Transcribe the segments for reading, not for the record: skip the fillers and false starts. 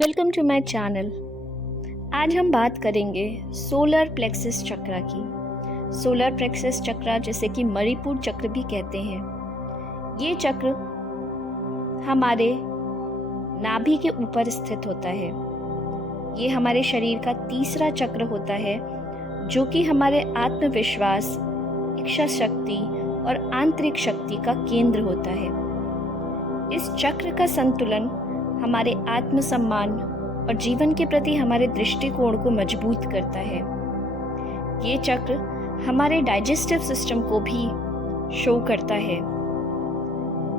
Welcome to my channel. आज हम बात करेंगे सोलर प्लेक्सस चक्र की। सोलर प्लेक्सस चक्र जिसे कि मणिपुर चक्र भी कहते हैं, ये चक्र हमारे नाभि के ऊपर स्थित होता है। ये हमारे शरीर का तीसरा चक्र होता है जो कि हमारे आत्मविश्वास, इच्छा शक्ति और आंतरिक शक्ति का केंद्र होता है। इस चक्र का संतुलन हमारे आत्मसम्मान और जीवन के प्रति हमारे दृष्टिकोण को मजबूत करता है। ये चक्र हमारे डाइजेस्टिव सिस्टम को भी शो करता है।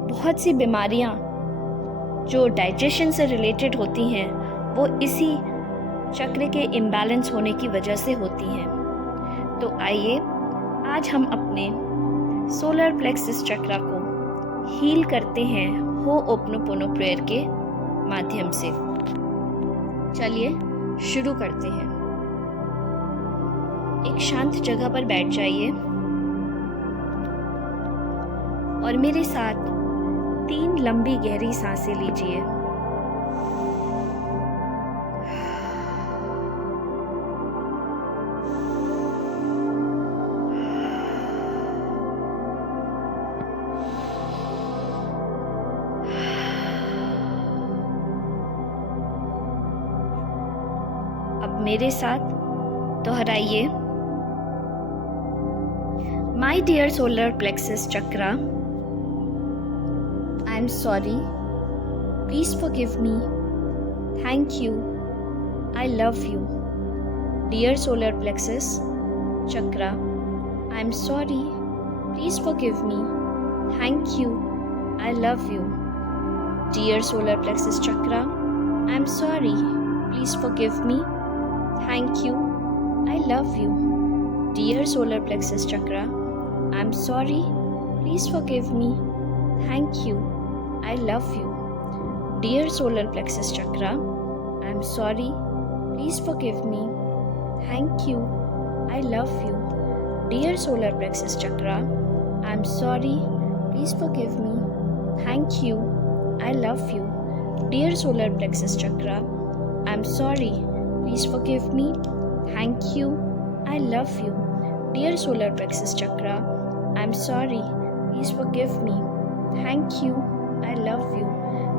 बहुत सी बीमारियां जो डाइजेशन से रिलेटेड होती हैं वो इसी चक्र के इम्बैलेंस होने की वजह से होती हैं। तो आइए आज हम अपने सोलर प्लेक्सस चक्र को हील करते हैं होओपोनोपोनो प्रेयर के माध्यम से। चलिए शुरू करते हैं। एक शांत जगह पर बैठ जाइए और मेरे साथ 3 लंबी गहरी सांसें लीजिए। अब मेरे साथ दोहराइए। My dear solar plexus chakra, I am sorry, please forgive me, thank you, I love you. Dear solar plexus chakra, I am sorry, please forgive me, thank you, I love you. Dear solar plexus chakra, I am sorry, please forgive me, thank you, I love you. Dear solar plexus chakra, I'm sorry, please forgive me, thank you, I love you. Dear solar plexus chakra, I'm sorry, please forgive me, thank you, I love you. Dear solar plexus chakra, I'm sorry, please forgive me, thank you, I love you. Dear solar plexus chakra, I'm sorry, please forgive me, thank you, I love you. Dear solar plexus chakra, I'm sorry, please forgive me, thank you, I love you. Dear solar plexus chakra, I'm sorry, please forgive me, thank you, I love you.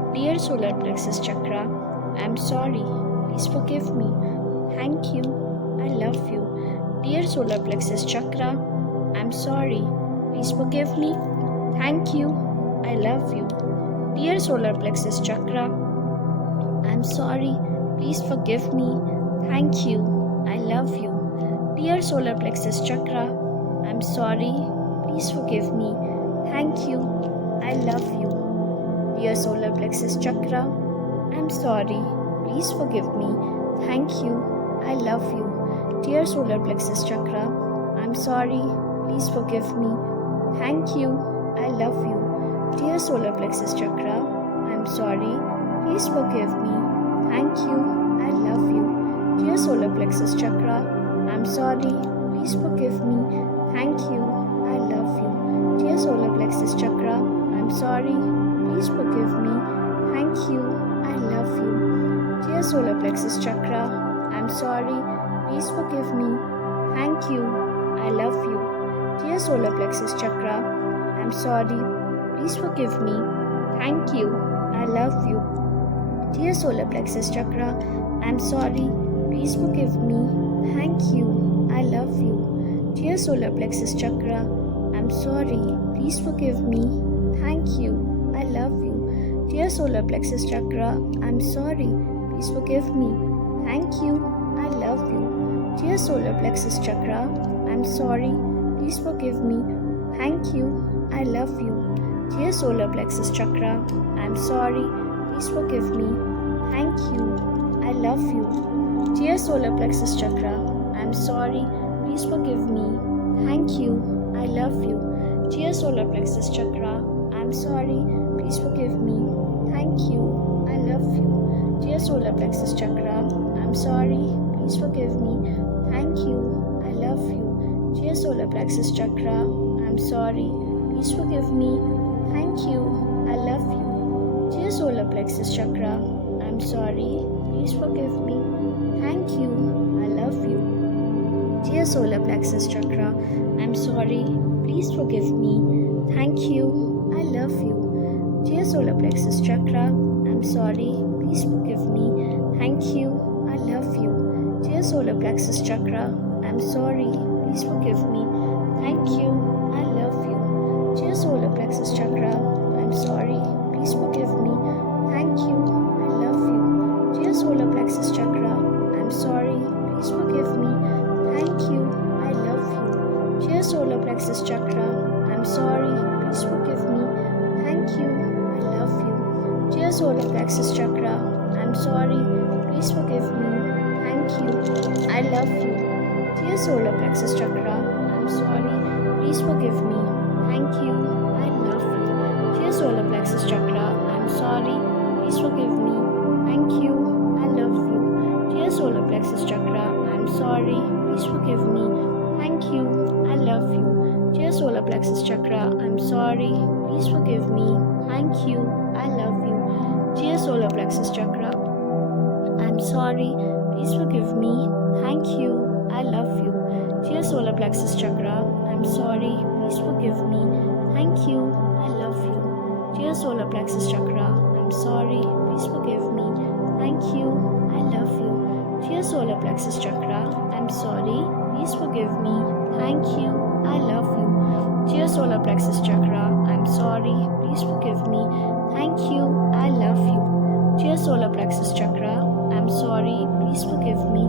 Dear solar plexus chakra, I'm sorry, please forgive me, thank you, I love you. Dear solar plexus chakra, I'm sorry, please forgive me, thank you, I love you. Dear solar plexus chakra, I'm sorry, please forgive me, thank you, I love you. Dear solar plexus chakra, I'm sorry, please forgive me, thank you, I love you. Dear solar plexus chakra, I'm sorry, please forgive me, thank you, I love you. Dear solar plexus chakra, I'm sorry, please forgive me, thank you, I love you. Dear solar plexus chakra, I'm sorry, please forgive me, thank you, I love you. Dear solar plexus chakra, I'm sorry, please forgive me, thank you, I love you. Dear solar plexus chakra, I'm sorry, please forgive me, thank you, I love you. Dear solar plexus chakra, I'm sorry, please forgive me, thank you, I love you. Dear solar plexus chakra, I'm sorry, please forgive me, thank you, I love you. Dear solar plexus chakra, I'm sorry, please forgive me, thank you, I love you. Dear solar plexus chakra, I'm sorry, please forgive me, thank you, I love you. Dear solar plexus chakra, I'm sorry, please forgive me, thank you, I love you. Dear solar plexus chakra, I'm sorry, please forgive me, thank you, I love you. Dear solar plexus chakra, I'm sorry, please forgive me, thank you, I love you. Dear solar plexus chakra, I'm sorry, please forgive me, thank you, I love you. Dear solar plexus chakra, I'm sorry, please forgive me, thank you, I love you. Dear solar plexus chakra, I'm sorry, please forgive me, thank you, I love you. Dear solar plexus chakra, I'm sorry. Please forgive me. Thank you. I love you. Dear solar plexus chakra, I'm sorry. Please forgive me. Thank you. I love you. Dear solar plexus chakra, I'm sorry. Please forgive me. Thank you. I love you. Dear solar plexus chakra, I'm sorry. Please forgive me. Thank you. I love you. Dear solar plexus chakra, I'm sorry. Please forgive me. Thank you. I love you. Dear solar plexus chakra, I'm sorry. Please forgive me. Thank you. I love you. Dear solar plexus chakra, I'm sorry. Please forgive me. Thank you. I love you. Dear solar plexus chakra, I'm sorry. Please forgive me. Thank you. I love you. Dear solar plexus chakra, I'm sorry. Please forgive me. Thank you. I love you. Dear solar plexus chakra, I'm sorry. Please forgive me. Thank you. I love you. Dear solar plexus chakra, I'm sorry. Please forgive me. Thank you. I love you. Dear solar plexus chakra, I'm sorry. Please forgive me. Thank you. I love you. Dear solar plexus chakra, I'm sorry. Please forgive me. Thank you. I love you. Dear solar plexus chakra, I'm sorry. Please forgive me. Thank you. I love you. Dear solar plexus chakra, I'm sorry. Please forgive me. Thank you. I love you. Dear solar plexus chakra, I'm sorry. Please forgive me. Thank you. I love you. Dear solar plexus chakra, I'm sorry. Please forgive me. Thank you. I love you. Dear solar plexus chakra, I'm sorry. Please forgive me.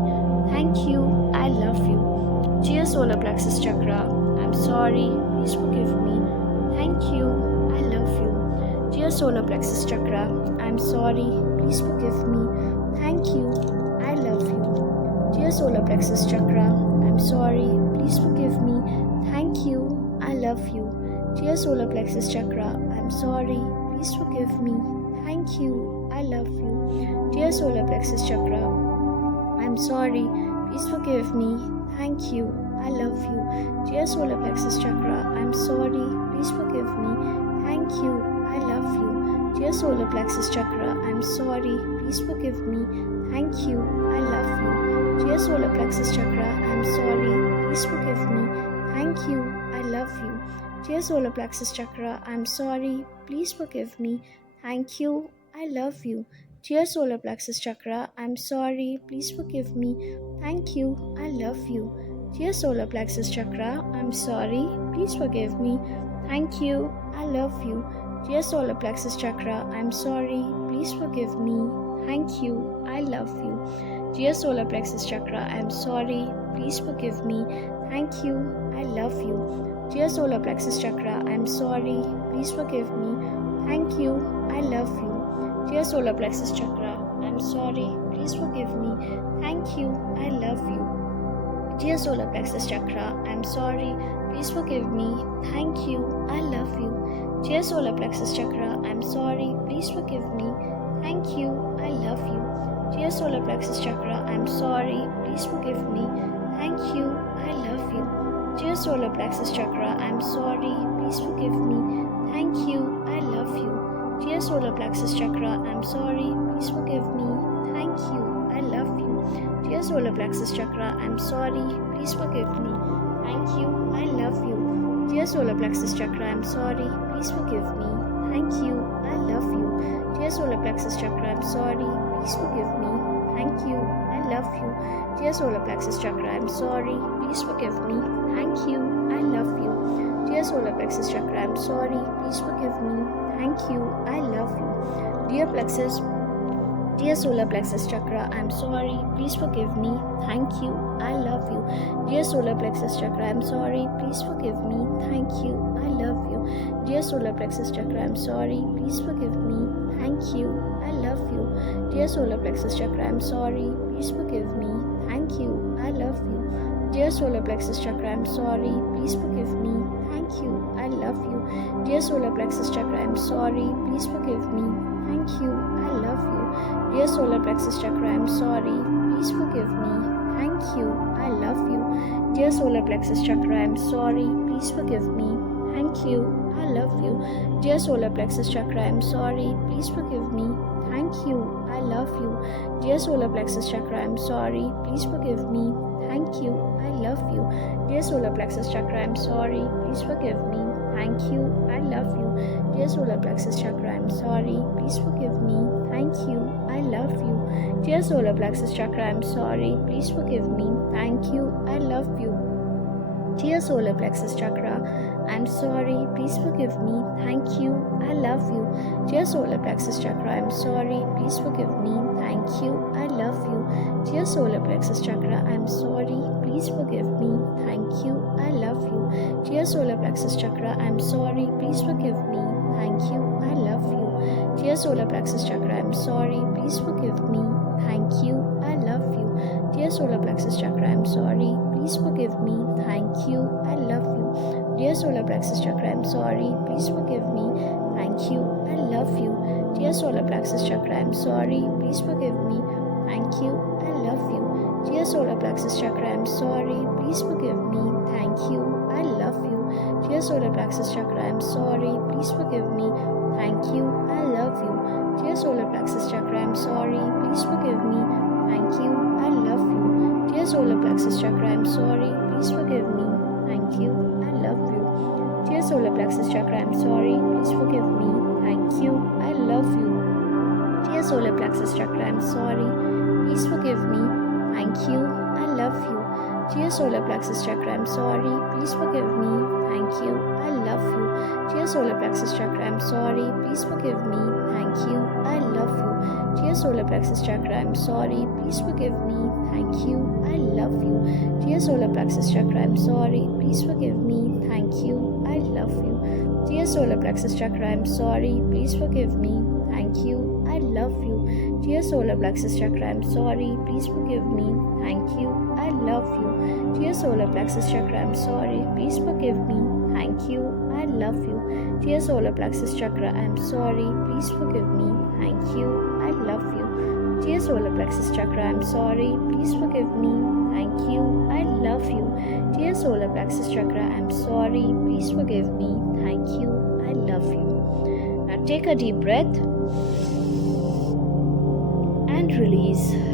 Thank you. I love you. Dear solar plexus chakra, I'm sorry. Please forgive me. Thank you. I love you. Dear solar plexus chakra, I'm sorry. Please forgive me. Thank you. I love you. Dear solar plexus chakra, I'm sorry. Please forgive me. Thank you. I love you. Dear solar plexus chakra, I'm sorry. Please forgive me. Thank you. I love you. Dear solar plexus chakra, I'm sorry. Please forgive me. Thank you. I love you. Dear solar plexus chakra, I'm sorry. Please forgive me. Thank you. I love you. Dear solar plexus chakra, I'm sorry. Please forgive me. Thank you. I love you. Dear solar plexus chakra, I'm sorry. Please forgive me. Thank you. I love you. Dear solar plexus chakra, I'm sorry. Please forgive me. Thank you. I love you. Dear solar plexus chakra, I'm sorry. Please forgive me. Thank you. I love you. Dear solar plexus chakra, I'm sorry. Please forgive me. Thank you. I love you. Dear solar plexus chakra, I'm sorry. Please forgive me. Thank you. I love you. Dear solar plexus chakra, I'm sorry. Please forgive me. Thank you. I love you. Dear solar plexus chakra, I'm sorry. Please forgive me. Thank you. I love you. Dear solar plexus chakra, I'm sorry. Please forgive me. Thank you. I love you. Dear solar plexus chakra, I'm sorry. Please forgive me. Thank you. I love you. Dear solar plexus chakra, I'm sorry. Please forgive me. Thank you. I love you. Dear solar plexus chakra, I'm sorry. Please forgive me. Thank you. I love you. Dear solar plexus chakra, I'm sorry. Please forgive me. Thank you. I love you. Dear solar plexus chakra, I'm sorry. Please forgive me. Thank you. I love you. Dear solar plexus chakra, I'm sorry. Please forgive me. Thank you. I love you. Dear solar plexus chakra, I'm sorry. Please forgive me. Thank you. I love you. Dear solar plexus chakra, I'm sorry. Please forgive me. Thank you. I love you. Dear solar plexus chakra, I'm sorry. Please forgive me. Thank you. I love you. Dear solar plexus chakra, I'm sorry. Please forgive me. Thank you. I love you. Dear solar plexus chakra, I'm sorry. Please forgive me. Thank you. I love you. Dear solar plexus chakra, I'm sorry. Please forgive me. Thank you. I love you. Dear solar plexus chakra, I'm sorry. Please forgive me. Thank you. I love you. Dear solar plexus chakra, I'm sorry. Please forgive me. Thank you. I love you. Dear solar plexus chakra, I'm sorry. Please forgive me. Thank you. I love you. Dear solar plexus chakra, I'm sorry. Please forgive me. Thank you. I love you. Dear solar plexus chakra, I'm sorry. Please forgive me. Thank you. I love you. Dear solar plexus chakra, I'm sorry. Please forgive me. Thank you. I love you. Dear solar plexus chakra, I'm sorry. Please forgive me. Thank Thank you. I love you. Dear solar plexus chakra, I'm sorry. Please forgive me. Thank you. I love you. Dear solar plexus chakra, I'm sorry. Please forgive me. Thank you. I love you. Dear solar plexus chakra, I'm sorry. Please forgive me. Thank you. I love you. Dear solar plexus chakra, I'm sorry. Please forgive me. Thank you. I love you. Dear solar plexus chakra, I'm sorry. Please forgive me. Thank you. I love you. Dear solar plexus chakra, I'm sorry. Please forgive me. Thank you. I love you. Dear solar plexus chakra, I'm sorry. Please forgive me. Thank you. I love you. Dear solar plexus chakra, I'm sorry. Please forgive me. Thank you. I love you. Dear solar plexus chakra, I'm sorry. Please forgive me. Thank you. I love you. Dear solar plexus chakra, I'm sorry. Please forgive me. Thank you. I love you. Dear solar plexus chakra, I'm sorry. Please forgive me. Thank you. I love you. Dear solar plexus chakra, I'm sorry. Please forgive me. Thank you. I love you. Dear solar plexus chakra, I'm sorry. Please forgive me. Thank you. I love you. Dear solar plexus chakra, I'm sorry. Please forgive me. Thank you. I love you. Dear solar plexus chakra, I'm sorry. Please forgive me. Thank you. I love you. Dear solar plexus chakra, I'm sorry. Please forgive me. Thank you. I love you. Dear solar plexus chakra, I'm sorry. Please forgive me. Thank you. I love you. Dear solar plexus chakra, I'm sorry. Please forgive me. Thank you. I love you. Dear solar plexus chakra, I'm sorry. Please forgive me. Thank you. I love you. Dear solar plexus chakra, I'm sorry. Please forgive me. Thank you. I love you. Dear solar plexus chakra, I'm sorry. Please forgive me. Thank you. I love you. Dear solar plexus chakra, I'm sorry. Please forgive me. Thank you. I love you. Dear solar plexus chakra, I'm sorry. Please forgive me. Thank you. I love you. Dear solar plexus chakra, I'm sorry. Please forgive me. Thank you. I love you. Dear solar plexus chakra, I'm sorry. Please forgive me. Thank you. I love you. Dear solar plexus chakra, I'm sorry. Please forgive me. Thank you. I love you. Dear solar plexus chakra, I'm sorry. Please forgive me. Thank you. I love you. Dear solar plexus chakra, I'm sorry. Please forgive me. Thank you. I love you. Now take a deep breath and release.